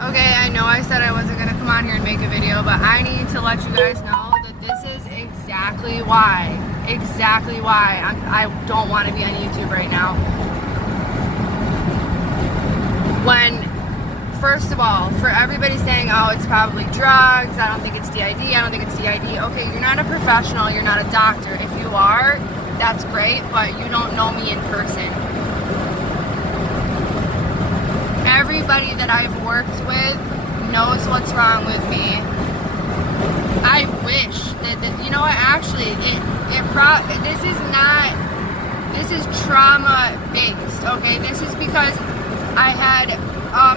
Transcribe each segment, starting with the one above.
Okay, I know I said I wasn't going to come on here and make a video, but I need to let you guys know that this is exactly why I don't want to be on YouTube right now. When, first of all, for everybody saying, oh, it's probably drugs, I don't think it's DID, okay, you're not a professional, you're not a doctor. If you are, that's great, but you don't know me in person. Everybody that I've worked with knows what's wrong with me. I wish that you know what, actually, this is trauma based, okay? This is because I had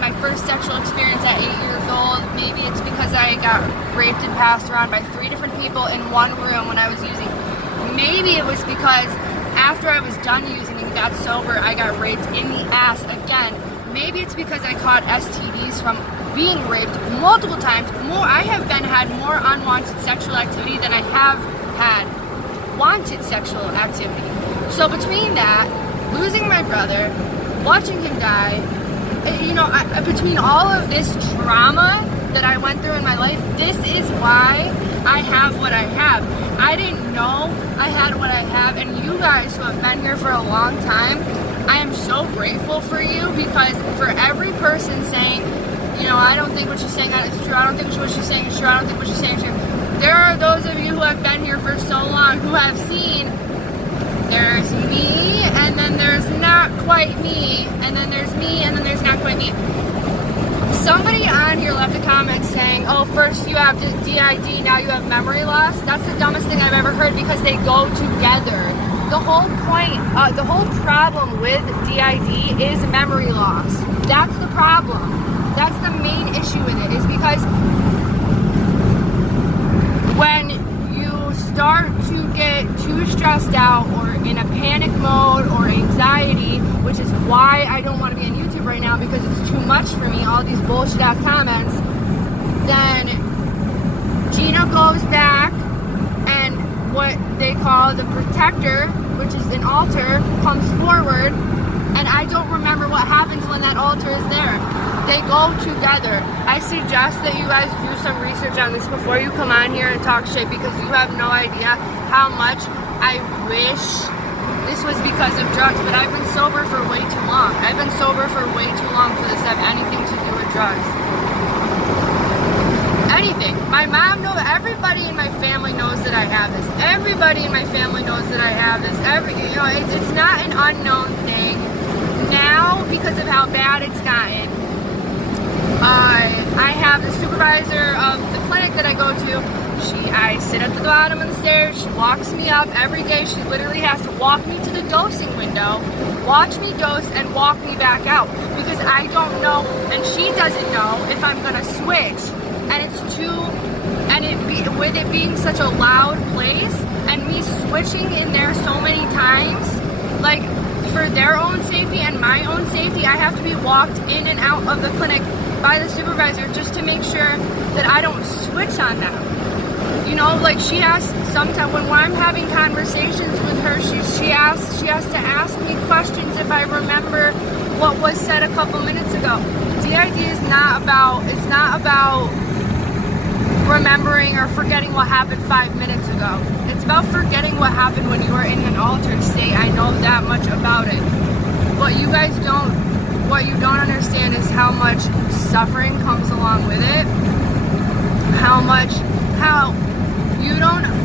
my first sexual experience at 8 years old. Maybe it's because I got raped and passed around by 3 different people in one room when I was using. Maybe it was because after I was done using and got sober, I got raped in the ass again. Maybe it's because I caught STDs from being raped multiple times. I have had more unwanted sexual activity than I have had wanted sexual activity. So between that, losing my brother, watching him die, you know, between all of this trauma that I went through in my life, this is why I have what I have. I didn't know I had what I have, and you guys who have been here for a long time, I am so grateful for you, because for every person saying, you know, I don't think what she's saying is true, I don't think what she's saying is true, I don't think what she's saying is true, there are those of you who have been here for so long who have seen there's me, and then there's not quite me, and then there's me, and then there's not quite me. Somebody on here left a comment saying, oh, first you have DID, now you have memory loss. That's the dumbest thing I've ever heard, because they go together. The whole point, the whole problem with DID is memory loss. That's the problem. That's the main issue with it, is because when you start to get too stressed out or in a panic mode or anxiety, which is why I don't want to be on YouTube right now, because it's too much for me, all these bullshit ass comments, then Gina goes back and what they call the protector, which is an altar, comes forward, and I don't remember what happens when that altar is there. They go together. I suggest that you guys do some research on this before you come on here and talk shit, because you have no idea how much I wish this was because of drugs, but I've been sober for way too long. I've been sober for way too long for this to have anything to do with drugs. Anything. My mom knows, everybody in my family knows that I have this. Everybody in my family knows that I have this. You know, it's not an unknown thing. Now, because of how bad it's gotten, I have the supervisor of the clinic that I go to. I sit at the bottom of the stairs, she walks me up every day. She literally has to walk me to the dosing window, watch me dose, and walk me back out, because I don't know, and she doesn't know if I'm gonna switch. And it's too, with it being such a loud place, and me switching in there so many times, like, for their own safety and my own safety, I have to be walked in and out of the clinic by the supervisor just to make sure that I don't switch on them. You know, like, she has, sometimes when I'm having conversations with her, she has to ask me questions if I remember what was said a couple minutes ago. DID is not about, it's not about remembering or forgetting what happened 5 minutes ago. It's about forgetting what happened when you were in an altered state. I know that much about it. What you guys don't, what you don't understand is how much suffering comes along with it.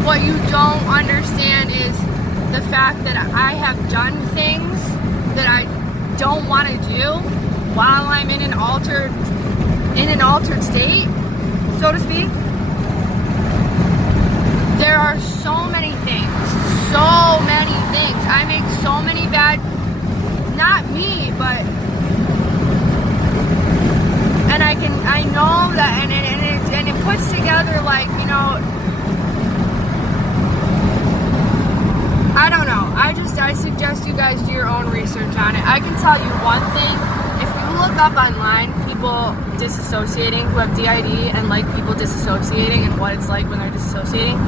What you don't understand is the fact that I have done things that I don't want to do while I'm in an altered state, so to speak. There are so many things. I make so many bad, not me, but, and I know that, and it puts together, like, you know, I don't know. I suggest you guys do your own research on it. I can tell you one thing. If you look up online people disassociating who have DID and like people disassociating and what it's like when they're disassociating,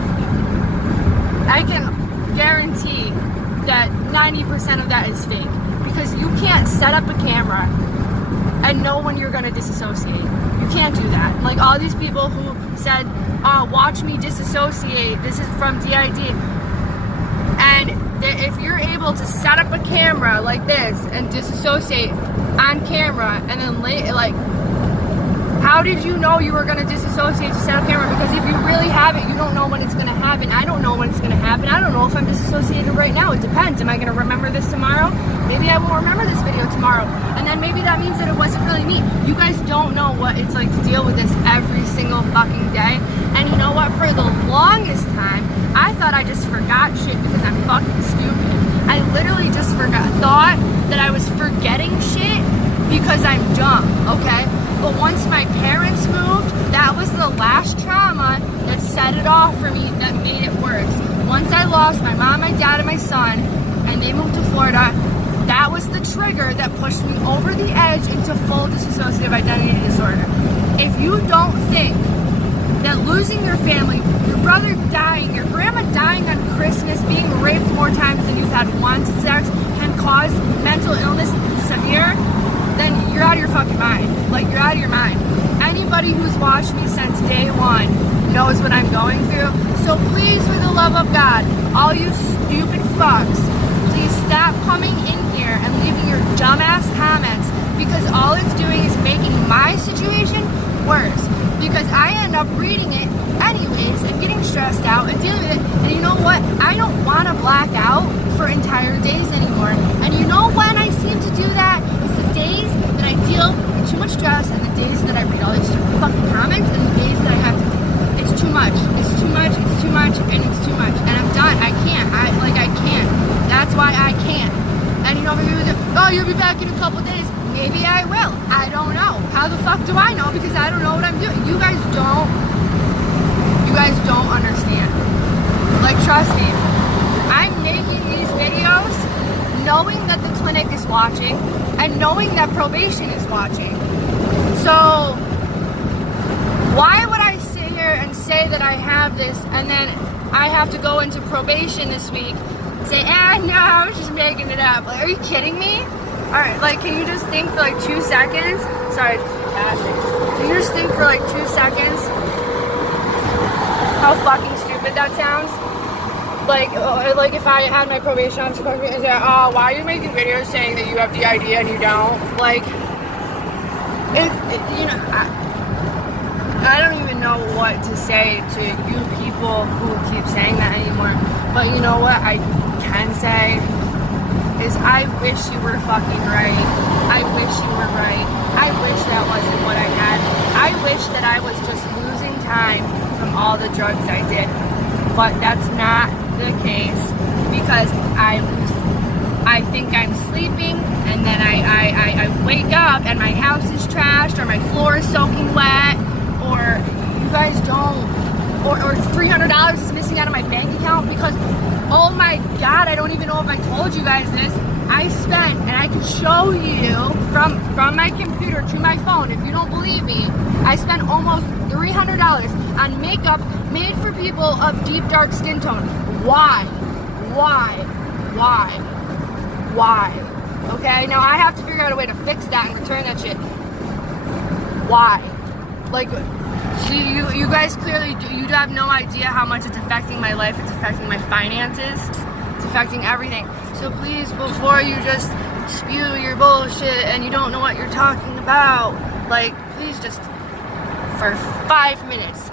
I can guarantee that 90% of that is fake, because you can't set up a camera and know when you're gonna disassociate. You can't do that. Like all these people who said, watch me disassociate, this is from DID. And if you're able to set up a camera like this and disassociate on camera, and then like, how did you know you were going to disassociate to set up camera? Because if you really have it, you don't know when it's going to happen. I don't know when it's going to happen. I don't know if I'm disassociated right now. It depends. Am I going to remember this tomorrow? Maybe I won't remember this video tomorrow. And then maybe that means that it wasn't really me. You guys don't know what it's like to deal with this every single fucking day. And you know what? For the longest time, I thought I just forgot shit because I'm fucking stupid. I literally just thought that I was forgetting shit because I'm dumb, okay? But once my parents moved, that was the last trauma that set it off for me, that made it worse. Once I lost my mom, my dad, and my son, and they moved to Florida, that was the trigger that pushed me over the edge into full dissociative identity disorder. If you don't think that losing your family, your brother dying, your grandma dying on Christmas, being raped more times than you've had once sex, can cause mental illness severe, then you're out of your fucking mind. Like, you're out of your mind. Anybody who's watched me since day one knows what I'm going through. So please, for the love of God, all you stupid fucks, please stop coming in here and leaving your dumbass comments, because all it's doing is making my situation worse. Because I end up reading it anyways and getting stressed out and dealing with it. And you know what? I don't want to black out for entire days anymore. And you know when I seem to do that? It's the days that I deal with too much stress, and the days that I read all these stupid fucking comments, and the days that I have to, it's too much, it's too much, it's too much, and it's too much. And I'm done. I can't. I can't. That's why I can't. And you know, you'll be back in a couple days. Maybe I will. I don't know. How the fuck do I know? Because I don't know what I'm doing. You guys don't understand. Like, trust me. I'm making these videos knowing that the clinic is watching and knowing that probation is watching. So why would I sit here and say that I have this, and then I have to go into probation this week, say, no, I was just making it up. Like, are you kidding me? Alright, like, can you just think for like 2 seconds? Sorry, just fantastic. Can you just think for like 2 seconds how fucking stupid that sounds? Like if I had my probation officer come to me and say, why are you making videos saying that you have the idea and you don't? Like, you know, I don't even know what to say to you people who keep saying that anymore. But you know what I can say is, I wish you were fucking right. I wish you were right. I wish that wasn't what I had. I wish that I was just losing time from all the drugs I did. But that's not the case, because I think I'm sleeping, and then I wake up and my house is trashed, or my floor is soaking wet, or you guys don't, or $300 is missing out of my bank account because, oh my God, I don't even know if I told you guys this. I spent, and I can show you from my computer to my phone, if you don't believe me, I spent almost $300 on makeup made for people of deep dark skin tone. Why? Okay, now I have to figure out a way to fix that and return that shit. Why? Like, see, you guys clearly you have no idea how much it's affecting my life. It's affecting my finances. It's affecting everything. So please, before you just spew your bullshit and you don't know what you're talking about, like, please just, for 5 minutes,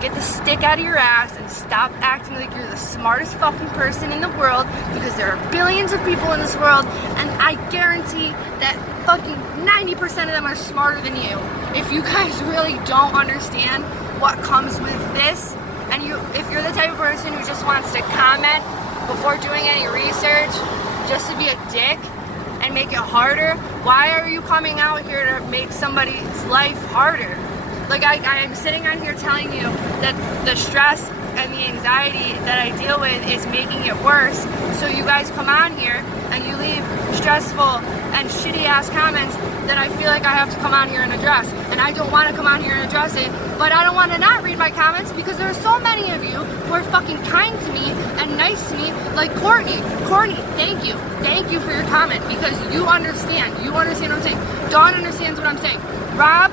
get the stick out of your ass and stop acting like you're the smartest fucking person in the world, because there are billions of people in this world, and I guarantee that fucking 90% of them are smarter than you. If you guys really don't understand what comes with this, and if you're the type of person who just wants to comment before doing any research just to be a dick and make it harder, why are you coming out here to make somebody's life harder? Like, I'm sitting on here telling you that the stress and the anxiety that I deal with is making it worse. So you guys come on here and you leave stressful and shitty ass comments that I feel like I have to come on here and address. And I don't want to come on here and address it, but I don't want to not read my comments because there are so many of you who are fucking kind to me and nice to me, like Courtney. Courtney, thank you. Thank you for your comment because you understand. You understand what I'm saying. Dawn understands what I'm saying. Rob,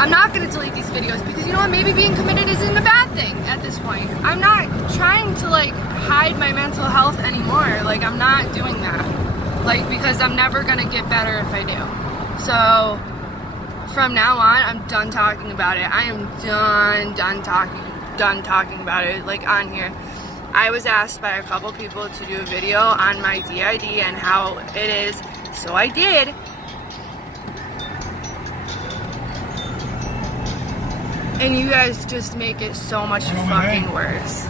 I'm not going to delete these videos because you know what, maybe being committed isn't a bad thing at this point. I'm not trying to like hide my mental health anymore. Like I'm not doing that. Like because I'm never going to get better if I do. So from now on, I'm done talking about it. I am done talking about it like on here. I was asked by a couple people to do a video on my DID and how it is. So I did. And you guys just make it so much fucking worse.